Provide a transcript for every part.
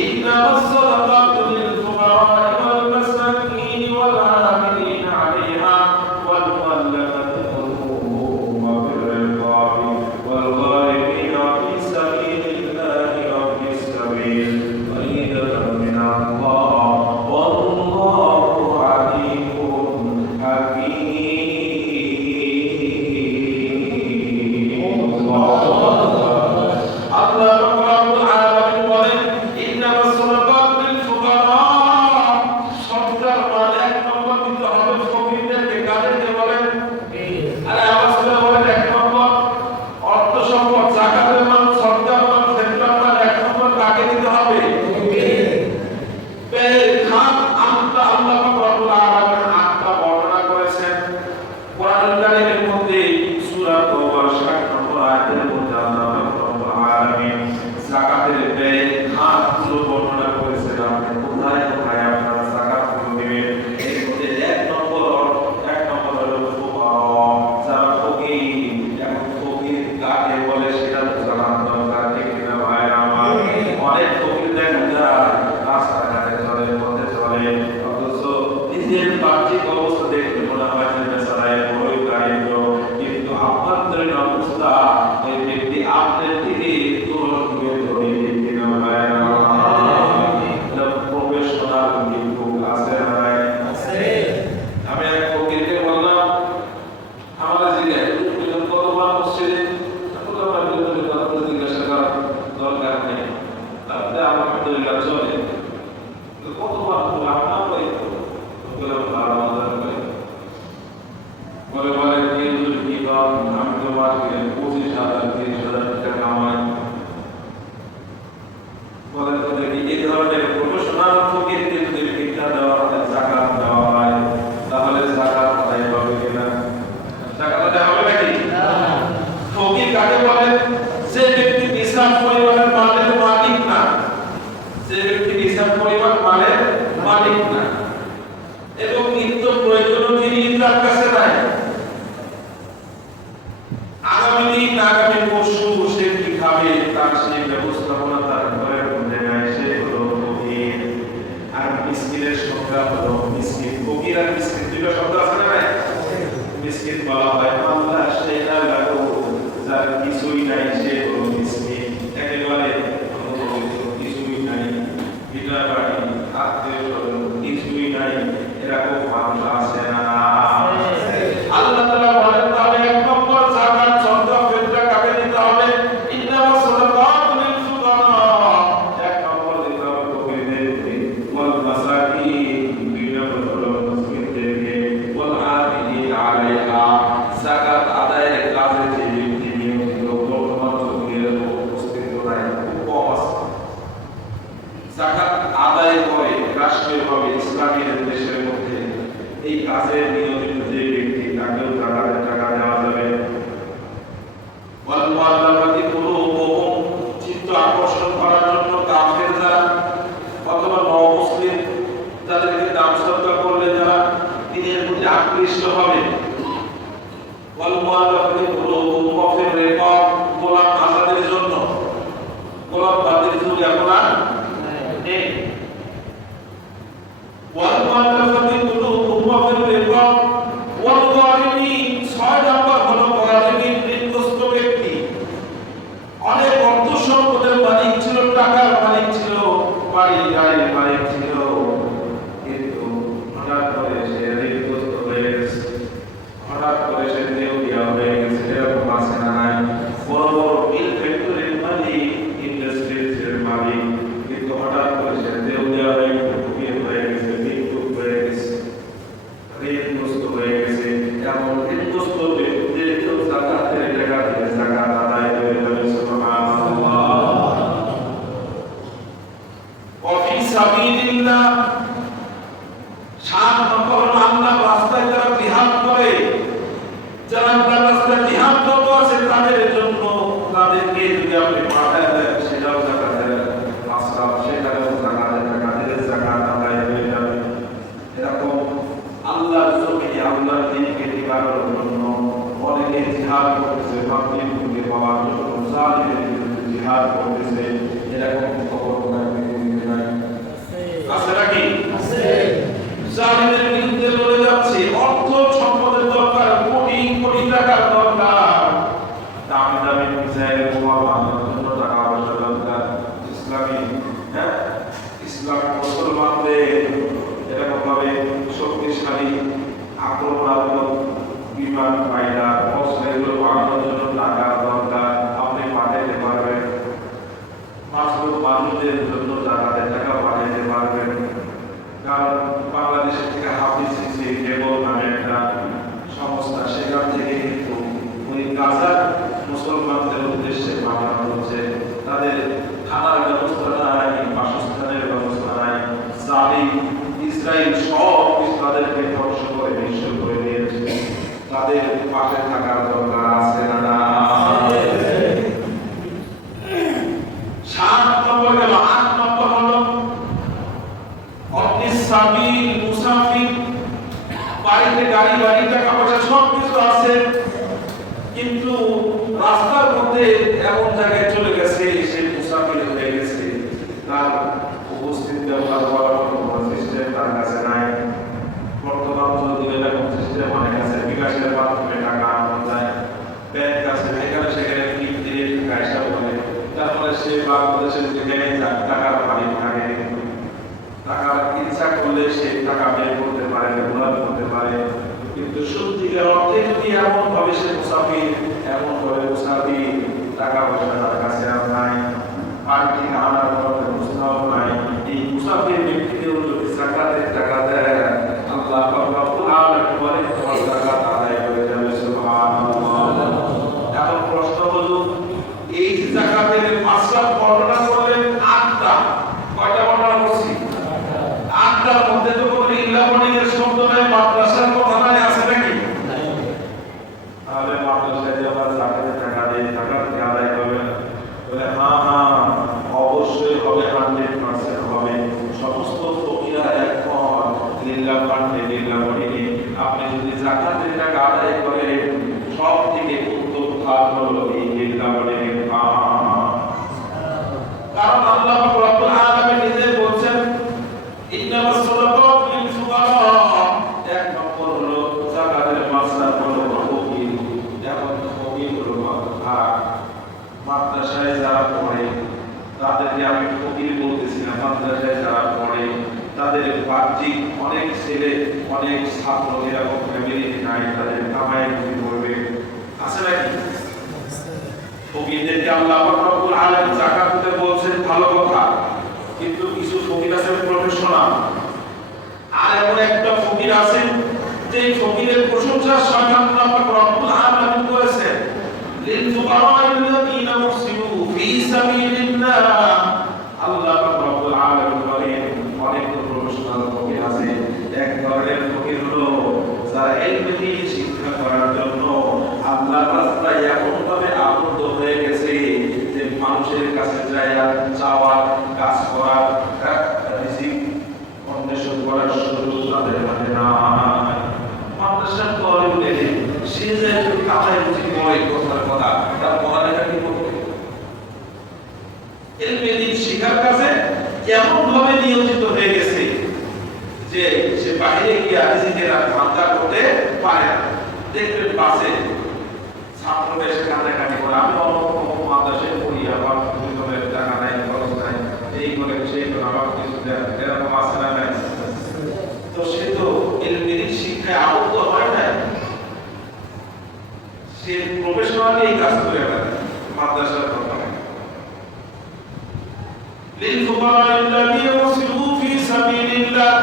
إنما الصدقات للفقراء والمساكين والعاملين عليها والمؤلفة قلوبهم وفي الرقاب والغارمين في سبيل الله وفي السبيل فريضة من الله والله عليم حكيم. الله رب العالمين বলেন إنما الصدقات للفقراء সরকার মানে এক নম্বর দিতে হবে ফকিরদেরকে কাদেরকে বলেন আরে আওয়াজ করে বলেন এক নম্বর অর্থ সম্পদ যাকাতের মান সরকার মান সেন্ট্রাল মান এক নম্বর কাকে দিতে হবে খান আল্লাহ রব্বুল আলামিন আটটা বর্ণনা করেছেন কোরআনুল কারীমের মধ্যে সূরা তাওবার 60 নম্বর আয়াতের মধ্যে আল্লাহ রব্বুল আলামিন যাকাতের ব্যয় খাতগুলো বর্ণনা করেছেন আপনি কোথায় কোথায় আপনারা যাকাতগুলো দিবেন এর মধ্যে এক নম্বর হলো ফুকারা যারা ফকির এখন ফকির কাকে বলে সেটা জানার দরকার ঠিক কিনা ভাইরা আমার অনেক ফকির দেখা যায় রাস্তাঘাটে চলে পথে চলে অথচ নিজের বাহ্যিক অবস্থা দেখতে মনে হয় যে বেচারায় বড়ই দারিদ্র কিন্তু আভ্যন্তরীণ অবস্থা এই ব্যক্তি আপনার থেকে তুলন করে ধরে কিনা ভাইরা প্রফেশনাল কিন্তু আছে না ভাই আমি এক ফকিরকে বললাম আমার জিজ্ঞাসা কতবার মসজিদে কতবার জিজ্ঞাসা করার দরকার নেই তাহলে আলহামদুলিল্লাহ চলে কতবার আপনার বলে আমি তো মাসে 25,000 30,000 টাকা কামাই বলেন তো দেখি এই ধরনের প্রফেশনাল ফকিরকে যদি ভিক্ষা দেওয়া হয় যাকাত দেওয়া হয় তাহলে যাকাত আদায় হবে কিনা যাকাত আদায় হবে নাকি ফকির কাকে বলে যে ব্যক্তি নিসাব পরিমাণের মালের মালিক না যে ব্যক্তি নিসাব পরিমাণ মালের মালিক না এবং নিত্য প্রয়োজনীয় জিনিস তার কাছে নাই আগামী দিন আগামী পরশু সে কি খাবে তার সেই ব্যবস্থাপনা তার ঘরের মধ্যে নাই সে হলো ফকির আর মিসকিনের সংজ্ঞা হলো মিসকিন ফকির আর মিসকিন দুটো শব্দ আছে না ভাই মিসকিন বলা হয় আল্লাহ সেটা লাগো যার কিছুই নাই সে হলো মিসকিন একেবারে কিছুই নাই বিনা বাড়ি আত্মীয় স্বজন কিছুই নাই এরকম মানুষ আছে না আল্লাহ তাআলা বলেন তাহলে এক নম্বর যাকাত সদকা ফিতরা কাকে দিতে হবে ইন্নামা সাদাকাতু লিল ফুকারা এক নম্বর দিতে হবে ফকিরদেরকে ওয়াল মাসাকিন দুই নম্বর হলো মিসকিনদেরকে ওয়াল আমিলিন আলাইহা যাকাত আদায়ের কাজে যে ব্যক্তি নিয়োজিত বর্তমান যুগের উপস্থিত নাই কম আছে যাকাত আদায় করে রাষ্ট্রীয়ভাবে ইসলামী দেশের মধ্যে এই কাজে নিয়োজিত যে ব্যক্তি তাকেও যাকাতের টাকা দেওয়া যাবে ওয়াল মুআল্লাফাতি কুলুবুহুম চিত্ত আকর্ষণ করার জন্য কাফের যারা অথবা নও-মুসলিম তাদেরকে দান সদকা করলে যারা দ্বীনের প্রতি আকৃষ্ট হবে ওয়াল মুআল্লাফাতি কুলুবুহুম ওয়া ফির রিকাব গোলাম আজাদের জন্য গোলাম বাতিল যুগ এখন আর নেই ওয়াল মুআল্লাফাতি কুলুবুহুম ওয়া ফির রিকাব ওয়াল গারিমিন ছয় নম্বর হলো গারিমিন ঋণগ্রস্ত ব্যক্তি অনেক অর্থ সম্পদের মালিক ছিল টাকার মালিক ছিল বাড়ি গাড়ির মালিক ছিল কিন্তু হঠাৎ করে সে ঋণগ্রস্ত হয়ে গেছে হঠাৎ করে সে দেউলিয়া হয়ে গেছে এরকম আছে না নাই বড় বড় মিল ফ্যাক্টরির মালিক ইন্ডাস্ট্রিজের মালিক কিন্তু হঠাৎ করে সে দেউলিয়া হয়ে গেছে বিদ্যুৎ হয়ে গেছে ঋণগ্রস্ত হয়ে গেছে এমন ঋণগ্রস্ত ব্যক্তিদেরকেও যাকাতের টাকা দিয়ে যাকাত আদায় করে দেবে সুবহানাল্লাহ ওয়া ফি সাবিলিল্লাহ সাত নম্বর আল্লাহর রাস্তায় যারা জিহাদ করে যারা আল্লাহর রাস্তায় জিহাদ করতে আছে তাদের জন্য তাদেরকে যদি আপনি পাঠায় দেন সেটাও যাকাতের মাসরাফ সেটাও যাকাতের টাকা দিয়ে যাকাত আদায় হয়ে যাবে এরকম আল্লাহর জমিনে আল্লাহর দ্বীনকে টিকানোর জন্য অনেকে জিহাদ করতেছে পাওয়ার জন্য জালিমের বিরুদ্ধে জিহাদ করতেছে এরকম খবর হ্যাঁ, ইসলাম মুসলমানদের এরকম ভাবে শক্তিশালী আক্রমণাত্মক বিমান ফাইটার অস্ত্রগুলো বানানোর জন্য টাকার দরকার, আপনি পাঠাইতে পারবেন। মাসলুক মানুষদের জন্য টাকাতে টাকা পাঠাইতে পারবেন। কারণ বাংলাদেশের থেকে হাফিজ সিসি কেবল নামে একটা সংস্থা, সেখান থেকে কিন্তু ওই গাজার মুসলমানদের উদ্দেশ্যে পাঠানো হচ্ছে। তাদের খানার ব্যবস্থা নাই, বাসস্থানের ব্যবস্থা নাই। জালিম ইসরায়েল সব কিছু তাদেরকে ধ্বংস করে নিঃস্ব করে দিয়েছে। তাদের পাশে থাকার দরকার আছে না? না। 7 নম্বর গেল। 8 নম্বর হলো সাবিল মুসাফির। বাড়িতে গাড়ি বাড়ি টাকা পয়সা সব কিছু আছে, কিন্তু রাস্তার মধ্যে এমন জায়গায় চলে গেছে সে মুসাফির হয়ে গেছে, তার উপস্থিত ব্যবহার করার কোনো সিস্টেম তার কাছে নাই। বর্তমান যদি এরকম সিস্টেম অনেক আছে, বিকাশের মাধ্যমে টাকা আনা যায়, ব্যাংক আছে, এখানে সেখানে টিপ দিয়ে টাকা হিসাব করে, তারপরে সে বাংলাদেশের যেখানে টাকার মালিক থাকে, টাকার ইচ্ছা করলে সে টাকা বের করতে পারে, ব্যবহার করতে পারে। কিন্তু সত্যিকার অর্থে যদি এমন ভাবে সে মুসাফির, এমন ভাবে মুসাফির, টাকা পয়সা তার কাছে আর নাই, আর কি আনার কোনো ব্যবস্থাও নাই, এই মুসাফির ব্যক্তিকেও যদি যাকাতের টাকা দেয়, আল্লাহ রাব্বুল আলামিন বলেন তোমার যাকাত আদায় হয়ে যাবে। সুবহানাল্লাহ। এখন প্রশ্ন হলো, এই যাকাতের মাসরাফ বর্ণনা করলেন 8টা, কয়টা বর্ণনা করছি? 8টার মধ্যে তো কোনো ইল্লামনির শব্দ নাই, মাদ্রাসার কথা নাই, আছে নাকি? তাহলে মাদ্রাসায় যে আবার যাকাতের টাকা দেয়, টাকা থেকে আদায় করবেন, বলে হ্যাঁ অবশ্যই হবে, 100% হবে। সমস্ত ফকিরা এখন লিল্লাহ ফান্ডে লিল্লামনিকে আপনি যদি যাকাতের টাকা আদায় করেন, সব থেকে উত্তম কাজ হলো এই লিল্লামনিকে। কারণ আল্লাহ রাব্বুল আলামিন নিজে বলছেন ইন্নামাস সাদাকাতু লিল ফুকারা, এক নম্বর হলো যাকাতের মাসরাফ হলো ফকির। এখন ফকির হলো মাদ্রাসায় যারা পড়ে তাদেরকে আমি ফকির বলতেছি না, মাদ্রাসায় যারা পড়ে তাদের বাহ্যিক অনেক ছেলে, অনেক ছাত্র এরকম ফ্যামিলি নাই, তাদের কামাই রুজি করবে, আছে নাকি? ফকিরদেরকে আল্লাহ রাব্বুল আলামিন যাকাত দিতে বলছেন, ভালো কথা, কিন্তু কিছু ফকির আছে প্রফেশনাল, আর এমন একটা ফকির আছে যে ফকিরের প্রশংসা স্বয়ং আল্লাহ রাব্বুল আলামিন করেছেন, লিল ফুকারা'আল্লাযীনা উহসিনু ফি সাবিলিল্লাহ। আল্লাহ রাব্বুল আলামিন বলেন অনেক প্রফেশনাল ফকির আছে। এক ধরনের ফকির হলো যারা ইলমি শিক্ষা করার জন্য আল্লাহর রাস্তায় এমন ভাবে আবদ্ধ হয়ে গেছে যে মানুষের কাছে যায় চাওয়া, কাজ করার, রিজিক অন্বেষণ করার সুযোগ তাদের হাতে নাই। মাদ্রাসার তরুণে সে যে কামাই রুজি করে কথার কথা, তার পড়ালেখা কি করবে? ইলমি শিক্ষার কাছে এমন ভাবে নিয়োজিত হয়ে গেছে যে সে বাইরে গিয়ে রিজিকের ধান্দা করতে পারে না। দেখবেন পাশে ছাত্রদের এসে কান্নাকাটি করে, আমি অন্য মাদ্রাসায় পড়ি, আমার পরিবারের টাকা নাই, খরচ নাই, এই করে সেই করে আমার কিছু এরকম আছে না নাই? তো সে তো ইলমি শিক্ষায় আবদ্ধ হয় না, সে প্রফেশনালি এই কাজ করে বেড়ায় মাদ্রাসার কথা। للفقراء الذين أحصروا في سبيل الله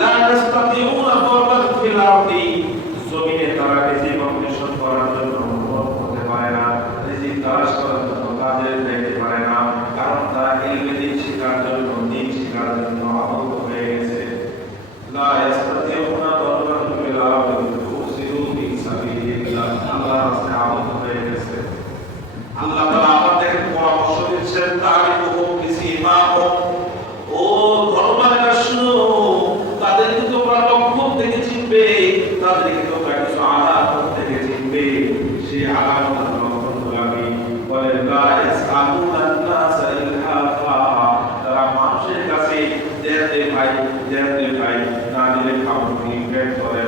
لا يستطيعون ضربا في الأرض। জমিনে তারা রিজিক অন্বেষণ করার জন্য করতে পারে না, রিজিক তালাশ করার জন্য কাজে যেতে পারে না, কারণ তারা ইলমি শিক্ষার জন্য, দিন শিক্ষার জন্য আবদ্ধ হয়ে গেছে। লা ইস্তাতিউনা দারবান ফিল আরদি তুফসিদু ফি সাবিলিল্লাহ, আল্লাহর রাস্তায় আবদ্ধ হয়ে গেছে। আল্লাহ তাআলা আমাদের পরামর্শ দিচ্ছেন, তারিকুহুম বিসিমাহুম, ও ধর্মালেরা শুনো, তাদেরকে তোমরা লক্ষণ থেকে চিনবে, তাদেরকে তোমরা কিছু আলামত থেকে চিনবে। সেই আলামত লক্ষণগুলো আমি বলেন লা ইয়াসআলুনান নাসা ইলহাফা, তারা মানুষের কাছে দেয় ভাই না দিলে খাওয়া পেট করে